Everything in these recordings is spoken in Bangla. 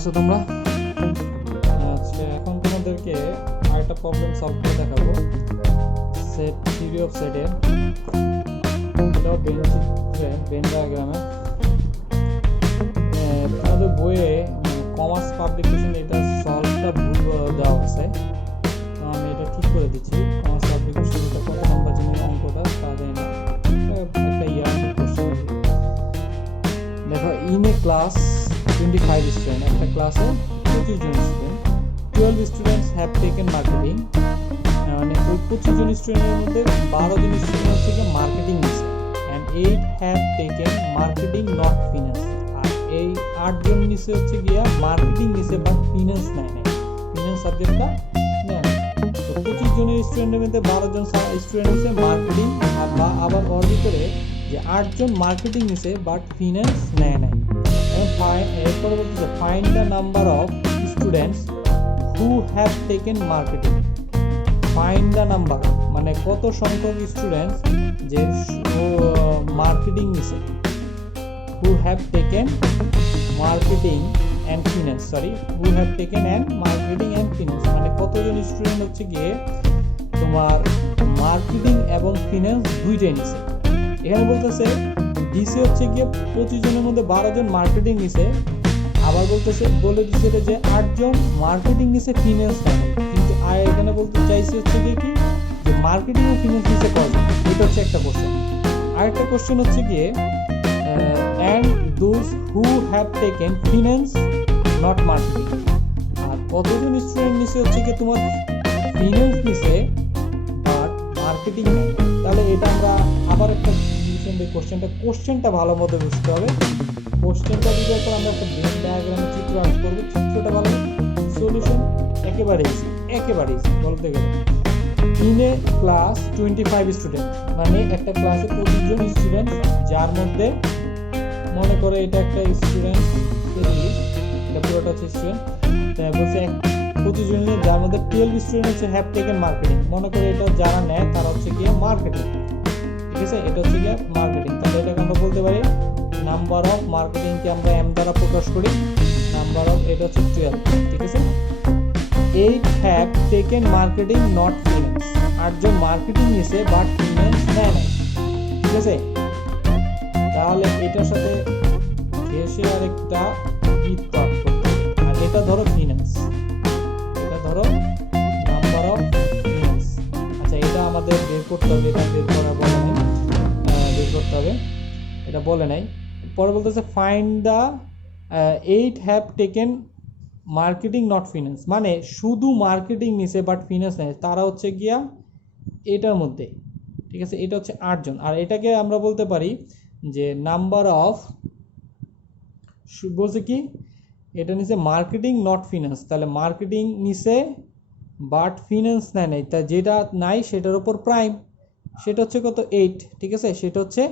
আছো তোমরা? আচ্ছা, এখন তোমাদেরকে আরেকটা প্রবলেম সলভ করে দেখাবো। সেট থিওরি অফ সেটে, এটাও বেন ডায়াগ্রামে তোমাদের বইয়ে কমার্স পাবলিকেশন এটা সলভটা ভুল দেওয়া আছে। তো আমি এটা ঠিক করে দিচ্ছি। কমার্স পাবলিকেশন এটা কত নাম্বার জন্য অঙ্কটা তা যায় না, একটা ইয়ার কোশ্চেন। দেখো, ইন এ ক্লাস 25 স্টুডেন্ট, একটা ক্লাসে 25 জন student, 12 students have taken marketing. মানে ওই 25 জন স্টুডেন্টের মধ্যে 12 জন স্টুডেন্ট হচ্ছে কি মার্কেটিং নিছে, and 8 have taken marketing not finance. আর এই 8 জন নিছে হচ্ছে গিয়া মার্কেটিং নিছে বাট ফিনান্স নেয় নাই, ফিনান্স সাবজেক্টটা নেয় না। তো 25 জনের স্টুডেন্টের মধ্যে 12 জন স্টুডেন্ট হচ্ছে মার্কেটিং, আবার ওর ভিতরে যে 8 জন মার্কেটিং নিছে বাট ফিনান্স নেয় নাই। এরপরে বলতেছে find the number of students who have taken marketing. Find the number মানে কত সংখ্যক স্টুডেন্টস যে মার্কেটিং নিছে, হু have taken marketing and finance, who have taken and marketing and finance, মানে কতজন স্টুডেন্ট হচ্ছে গিয়ে তোমার মার্কেটিং এবং ফিনান্স দুইটাই নিছে। এখানে বলতেছে ডিসি হচ্ছে গিয়ে 25 জনের মধ্যে 12 জন মার্কেটিং নিছে, আবার বলে দিচ্ছে যে 8 জন মার্কেটিং নিছে, ফিনান্স নেয়। কিন্তু এখানে বলতে চাইছে হচ্ছে গিয়ে কি যে মার্কেটিং ও ফিনান্স নিছে কজন, এটা হচ্ছে একটা কোশ্চেন। আরেকটা কোশ্চেন হচ্ছে গিয়ে and those who have taken finance not marketing. আর কতজন স্টুডেন্ট নিছে হচ্ছে গিয়ে তোমার ফিনান্স নিছে বাট মার্কেটিং নেই। তাহলে এটা আমরা আবার একটা কোশ্চেনটা ভালো মতো বুঝতে হবে। কোশ্চেনটা যদি এখন আমরা একটা বেন ডায়াগ্রামে চিত্র আঁক করবো, চিত্রটা ভালো, সলিউশন একেবারে ইজি বলতে গেলে। ইন এ ক্লাস 25 স্টুডেন্ট, মানে একটা ক্লাসে 25 জন স্টুডেন্ট, যার মধ্যে মনে করে এটা একটা স্টুডেন্ট, এটা পুরোটা হচ্ছে স্টুডেন্ট, তাই বলছে 25 জন, যার মধ্যে 12 স্টুডেন্ট হচ্ছে হ্যাভ টেকেন মার্কেটিং। মনে করে এটা যারা নেয় তারা হচ্ছে গিয়ে মার্কেটিং, ঠিক আছে, এটা হচ্ছে গিয়ে মার্কেটিং। তাহলে এটাকে আমরা বলতে পারি নাম্বার অফ মার্কেটিংকে আমরা এম দ্বারা প্রকাশ করি, নাম্বার অফ এটা হচ্ছে 12, ঠিক আছে। 8 have taken marketing not finance, 8 জন মার্কেটিং নিছে বাট ফিনান্স নেয় নাই, ঠিক আছে। তাহলে এটার সাথে ঘেঁষে আরেকটা বৃত্ত আঁকতে হবে, আর এটা ধরো ফিনান্স, এটা ধরো নাম্বার অফ ফিনান্স। আচ্ছা, এটা আমাদের বের করতে হবে, এটা বের করা বলে নাই, বের করতে হবে, এটা বলে নাই। পরে বলতেছে find the 8 have taken marketing not finance, মানে শুধু মার্কেটিং নিছে বাট ফিনান্স নেয়, তারা হচ্ছে গিয়া এটার মধ্যে, ঠিক আছে, এটা হচ্ছে 8 জন। আর এটাকে আমরা বলতে পারি যে নাম্বার অফ, বলছে কি এটা নিছে মার্কেটিং নট ফিনান্স, তাহলে মার্কেটিং নিছে বাট ফিনান্স নেয় নাই, তা যেটা নাই সেটার উপর প্রাইম, সেটা হচ্ছে কত 8, ঠিক আছে, সেটা হচ্ছে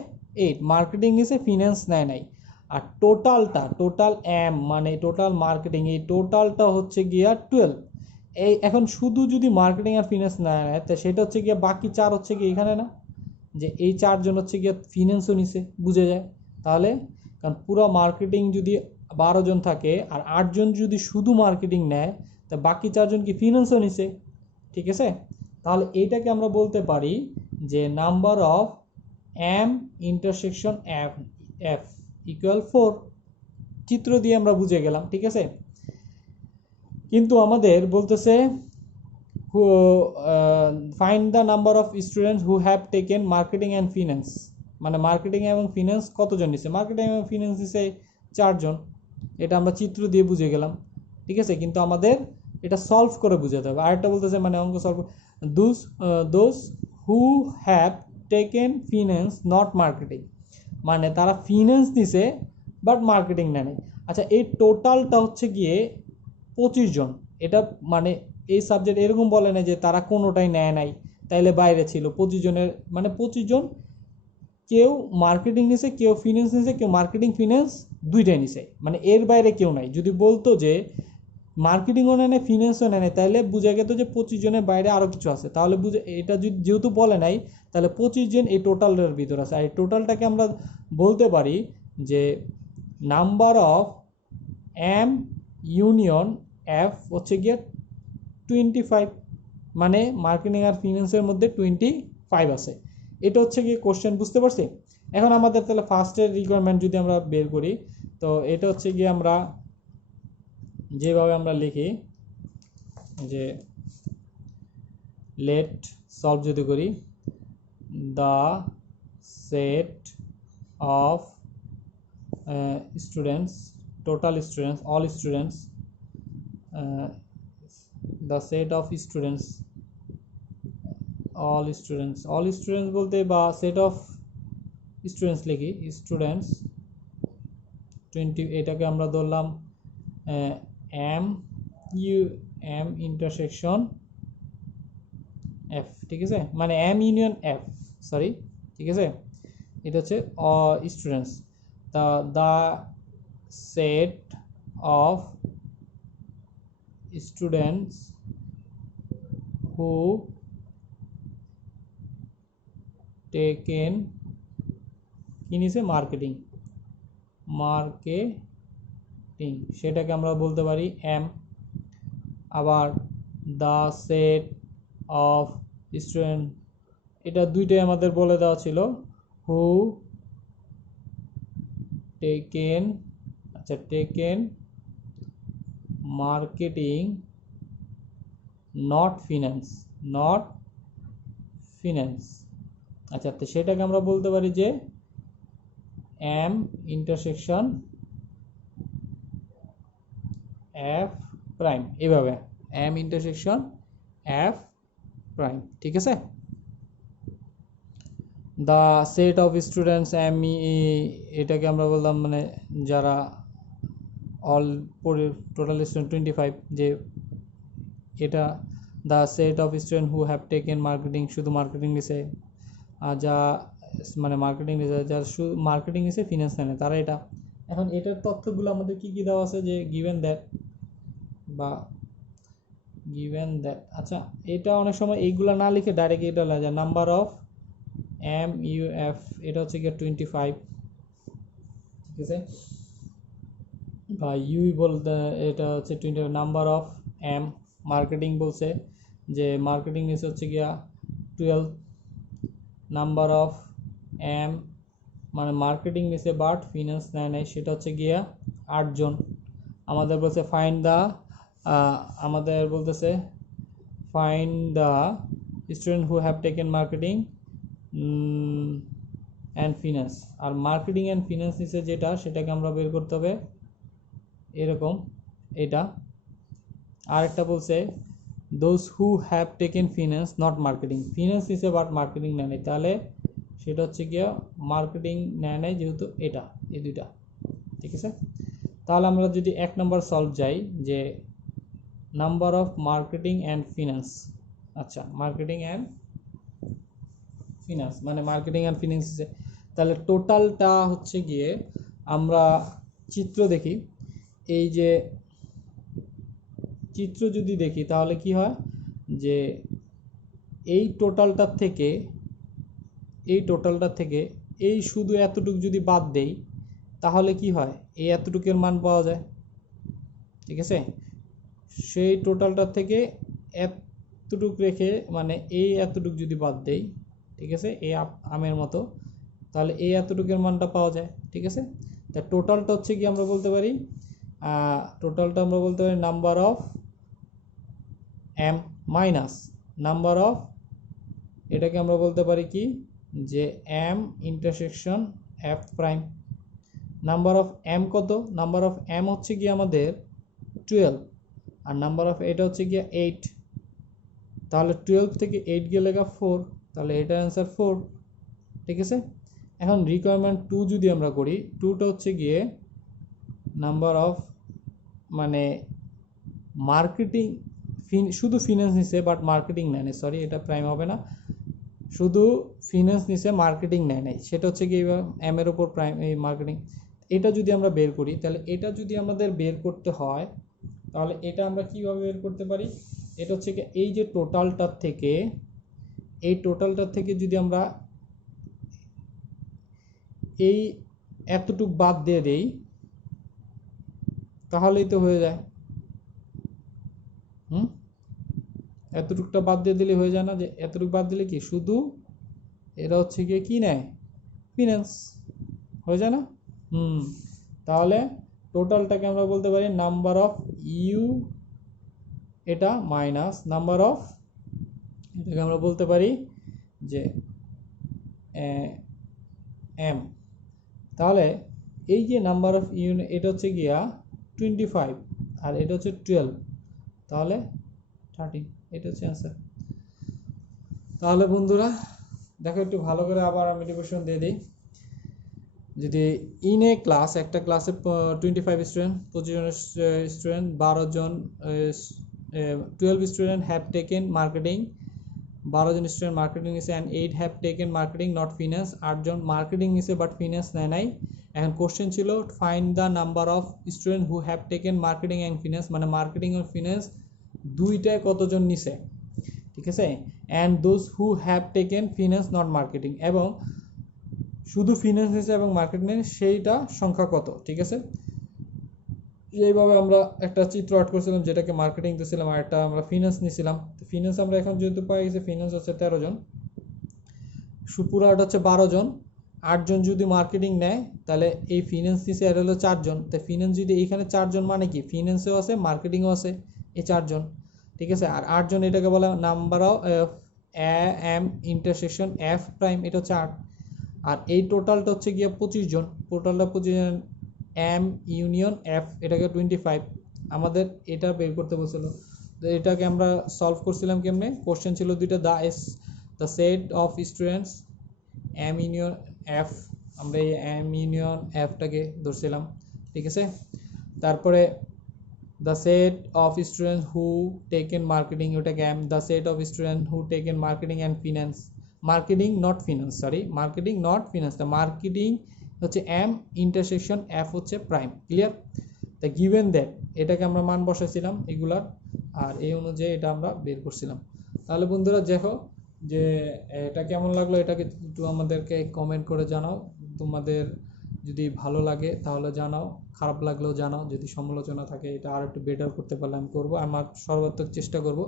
8, মার্কেটিং নিছে ফিনান্স নেয় নাই। আর টোটাল এম মানে টোটাল মার্কেটিং, এই টোটালটা হচ্ছে গিয়া 12। এই এখন শুধু যদি মার্কেটিং আর ফিনান্স নেয় তা সেটা হচ্ছে গিয়া বাকি 4 হচ্ছে গিয়ে এখানে না, যে এই 4 জন হচ্ছে গিয়া ফিনান্সও নিছে, বুঝে যায়। তাহলে কারণ পুরো মার্কেটিং যদি 12 জন থাকে আর 8 জন যদি শুধু মার্কেটিং নেয়, তা বাকি 4 জন কি ফিনান্সও নিছে, ঠিক আছে। তাহলে এইটাকে আমরা বলতে পারি যে number of M intersection F equal 4, চিত্র দিয়ে আমরা বুঝে গেলাম, ঠিক আছে। কিন্তু আমাদের বলতেছে find the number of students who have taken marketing and finance, মানে মার্কেটিং এবং ফিনান্স কতজন নিছে, মার্কেটিং এবং ফিনান্স দিছে 4 জন, এটা আমরা চিত্র দিয়ে বুঝে গেলাম, ঠিক আছে। কিন্তু আমাদের এটা সলভ করে বুঝাতে হবে। আরেকটা বলতেছে মানে অঙ্ক solve, those who have taken finance not marketing, মানে তারা ফিনান্স নিছে বাট মার্কেটিং নেয় নাই। আচ্ছা, এই টোটালটা হচ্ছে গিয়ে 25 জন, এটা মানে এই সাবজেক্ট এরকম বলে না যে তারা কোনোটাই নেয় নাই, তাইলে বাইরে ছিল 25 জনের, মানে 25 জন কেউ মার্কেটিং নিছে, কেউ ফিনান্স নিছে, কেউ মার্কেটিং ফিনান্স দুইটাই নিছে, মানে এর বাইরে কেউ নাই। যদি বলতো যে মার্কেটিংও নেয় নাই ফিনান্সও নেয় নাই, তাহলে বুঝা যেত যে 25 জনের বাইরে আরও কিছু আছে। তাহলে এটা যেহেতু বলে নাই, তাহলে 25 জন এই টোটালের ভিতর আছে। আর এই টোটালটাকে আমরা বলতে পারি যে number of M union F হচ্ছে গিয়ে 25, মানে মার্কেটিং আর ফিনান্সের মধ্যে 25 আছে। এটা হচ্ছে গিয়ে কোশ্চেন, বুঝতে পারছি? এখন আমাদের তাহলে ফার্স্টের রিকোয়ারমেন্ট যদি আমরা বের করি, তো এটা হচ্ছে গিয়ে আমরা যেভাবে আমরা লিখি যে লেট সলভ যদি করি, the set of students, total students, all students, the set of students, all students বলতে বা set of students লিখি, students 20, এটাকে আমরা ধরলাম m ইন্টারসেকশন f, ঠিক আছে, মানে m ইউনিয়ন f, সরি, ঠিক আছে, এটা হচ্ছে students, the set of students who taken কি নিছে মার্কেটিং, সেটাকে আমরা বলতে পারি m। আবার the set of student, এটা দুইটাই আমাদের বলে দেওয়া ছিল, who taken, আচ্ছা taken marketing not finance, আচ্ছা, তো সেটাকে আমরা বলতে পারি যে m ইন্টারসেকশন f প্রাইম, এইভাবে m ইন্টারসেকশন f প্রাইম, ঠিক আছে। The set of students m, এটাকে আমরা বললাম মানে যারা অল টোটাল স্টুডেন্ট 25, যে এটা the set of student who have taken marketing, শুধু মার্কেটিং নিছে, যা মানে মার্কেটিং নিছে, যারা শুধু মার্কেটিং নিছে ফিনান্স নেয় না, তারা এটা। এখন এটার তথ্যগুলো আমাদের কি কি দেওয়া আছে, যে গিভেন দ্যাট বা গিভেন দ্যাট, আচ্ছা এটা অনেক সময় এইগুলো না লিখে ডাইরেক্ট এটা লেখা যায়, নাম্বার অফ MUF, এটা হচ্ছে গিয়ে 25, ঠিক আছে, বা ইউ বলতে এটা হচ্ছে 20, নাম্বার অফ M মার্কেটিং বলছে যে মার্কেটিং নিচে হচ্ছে গিয়া 12, নাম্বার অফ M মানে মার্কেটিং নিচে বাট ফিনান্স নেয় নাই, সেটা হচ্ছে গিয়া 8 জন। আমাদের বলছে ফাইন্ড দ্য, আমাদের বলতেছে find the student who have taken marketing and finance, আর মার্কেটিং অ্যান্ড ফিনান্স নিচে যেটা, সেটাকে আমরা বের করতে হবে এরকম, এটা। আরেকটা বলছে those who have taken finance not marketing, finance নিচে বাট মার্কেটিং নেয় নাই, তাহলে সেটা হচ্ছে গিয়া মার্কেটিং নেয় নাই, যেহেতু এটা, এই দুইটা, ঠিক আছে। তাহলে আমরা যদি 1 নম্বর সলভ যাই, যে number of marketing and finance, আচ্ছা মার্কেটিং অ্যান্ড ফিনান্স মানে মার্কেটিং অ্যান্ড ফিনান্স, তাহলে টোটালটা হচ্ছে গিয়ে আমরা চিত্র দেখি, এই যে চিত্র যদি দেখি তাহলে কি হয়, যে এই টোটালটার থেকে এই শুধু এতটুকু যদি বাদ দেই, তাহলে কি হয়, এই এতটুকের মান পাওয়া যায়, ঠিক আছে। সেই টোটালটার থেকে এতটুক রেখে, মানে এই এতটুক যদি বাদ দেই, ঠিক আছে, এই আমের মতো, তাহলে এই এতটুকের মানটা পাওয়া যায়, ঠিক আছে। তা টোটালটা হচ্ছে কি আমরা বলতে পারি, number of M minus number of, এটাকে আমরা বলতে পারি কি, যে M intersection F prime. Number of M কত, নাম্বার অফ M হচ্ছে কি আমাদের 12, আর নাম্বার অফ এটা হচ্ছে গিয়ে 8, তাহলে 12 থেকে 8 গেলে 4, তাহলে এটার অ্যান্সার 4, ঠিক আছে। এখন রিকোয়ারমেন্ট 2 যদি আমরা করি, 2টা হচ্ছে গিয়ে নাম্বার অফ মানে মার্কেটিং, শুধু ফিনান্স নিছে বাট মার্কেটিং নেয় নাই, সরি এটা প্রাইম হবে না, শুধু ফিনান্স নিছে মার্কেটিং নেয় নাই, সেটা হচ্ছে কি M এর উপর প্রাইম এই মার্কেটিং। এটা যদি আমরা বের করি, তাহলে এটা যদি আমাদের বের করতে হয়, তাহলে এটা আমরা কিভাবে বের করতে পারি, এটা হচ্ছে কি এই যে টোটালটার থেকে যদি আমরা এই এতটুক বাদ দিয়ে দেই, তাহলেই তো হয়ে যায়, হুম, এতটুকুটা বাদ দিয়ে দিলে হয়ে যায় না? যে এতটুকু বাদ দিলে কি শুধু এরা হচ্ছে গিয়ে কি নেয়, ফিনান্স, হয়ে যায় না? হুম, তাহলে টোটালটাকে আমরা বলতে পারি নাম্বার অফ ইউ, এটা মাইনাস নাম্বার অফ, এটাকে আমরা বলতে পারি যে এম। তাহলে এই যে নাম্বার অফ ইউনিট, এটা হচ্ছে গিয়া 25 আর এটা হচ্ছে 12, তাহলে 13, এটা হচ্ছে অ্যান্সার। তাহলে বন্ধুরা দেখো একটু ভালো করে আবার আমি ডিভিশন দিয়ে দিই। যদি ইন এ ক্লাস, একটা ক্লাসে 25 স্টুডেন্ট, 25 জন স্টুডেন্ট, 12 জন 12 স্টুডেন্ট হ্যাভ টেকেন মার্কেটিং, 12 জন স্টুডেন্ট মার্কেটিং নিছে and 8 have taken marketing not finance, 8 জন মার্কেটিং নিছে বাট ফিনান্স নেয় নাই। এখন কোশ্চেন ছিল find the number of student who have taken marketing and finance, মানে মার্কেটিং আর ফিনান্স দুইটায় কতজন নিছে, ঠিক আছে, and those who have taken finance not marketing, এবং শুধু ফিনান্স নিছে এবং মার্কেটিং নেই সেইটা সংখ্যা কত, ঠিক আছে। এইভাবে আমরা একটা চিত্র আর্ট করছিলাম, যেটাকে মার্কেটিং দিয়েছিলাম আর একটা আমরা ফিনান্স নিয়েছিলাম। ফিনান্স আমরা এখন যেহেতু পাই গেছি, ফিনান্স হচ্ছে 13 জন, পুরো আর্ট হচ্ছে 12 জন, 8 জন যদি মার্কেটিং নেয় তাহলে এই ফিনান্স নিছে এর হলো 4 জন, তাই ফিনান্স যদি এইখানে 4 জন মানে কি ফিনান্সেও আছে মার্কেটিংও আছে এই 4 জন, ঠিক আছে। আর 8 জন এটাকে বলা number of M intersection F prime, এটা হচ্ছে 8। আর এই টোটালটা হচ্ছে গিয়ে 25 জন, টোটালটা 25 জন, এম ইউনিয়ন এফ, এটাকে 25 আমাদের এটা বের করতে বলছিল। তো এটাকে আমরা সলভ করছিলাম কেমনে, কোশ্চেন ছিল দুইটা, the set of students M union F, আমরা এই এম ইউনিয়ন এফটাকে ধরছিলাম, ঠিক আছে। তারপরে the set of student who taken marketing, ওটাকে M, the set of student who taken marketing and finance, marketing not finance, sorry marketing not finance, তা মার্কেটিং হচ্ছে এম ইন্টারসেকশন এফ হচ্ছে প্রাইম, ক্লিয়ার। তা গিভেন দ্যাট, এটাকে আমরা মান বসাইছিলাম এগুলার, আর এই অনুযায়ী এটা আমরা বের করছিলাম। তাহলে বন্ধুরা দেখো যে এটা কেমন লাগলো, এটাকে একটু আমাদেরকে কমেন্ট করে জানাও। তোমাদের যদি ভালো লাগে তাহলে জানাও, খারাপ লাগলেও জানাও, যদি সমালোচনা থাকে এটা আর একটু বেটার করতে পারলে আমি করবো, আমার সর্বাত্মক চেষ্টা করব।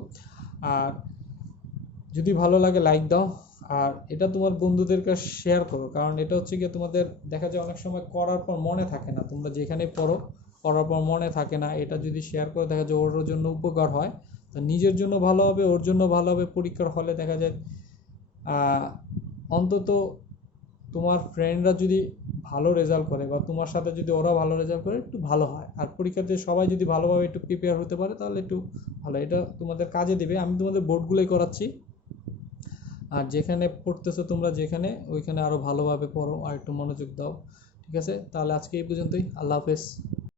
আর যদি ভালো লাগে লাইক দাও, আর এটা তোমার বন্ধুদের কাছে শেয়ার করো, কারণ এটা হচ্ছে গিয়ে তোমাদের দেখা যায় অনেক সময় করার পর মনে থাকে না, তোমরা যেখানে পড়ো করার পর মনে থাকে না, এটা যদি শেয়ার করে দেখা যায় ওর জন্য উপকার হয়, তো নিজের জন্য ভালো হবে, ওর জন্য ভালো হবে, পরীক্ষার হলে দেখা যায় অন্তত তোমার ফ্রেন্ডরা যদি ভালো রেজাল্ট করে বা তোমার সাথে যদি ওরা ভালো রেজাল্ট করে একটু ভালো হয়, আর পরীক্ষাতে সবাই যদি ভালোভাবে একটু প্রিপেয়ার হতে পারে তাহলে একটু ভালো, এটা তোমাদের কাজে দেবে। আমি তোমাদের বোর্ডগুলোই করাচ্ছি, আর যেখানে পড়তেছো তোমরা যেখানে, ওইখানে আরও ভালোভাবে পড়ো আর একটু মনোযোগ দাও, ঠিক আছে। তাহলে আজকে এই পর্যন্তই, আল্লাহ হাফেজ।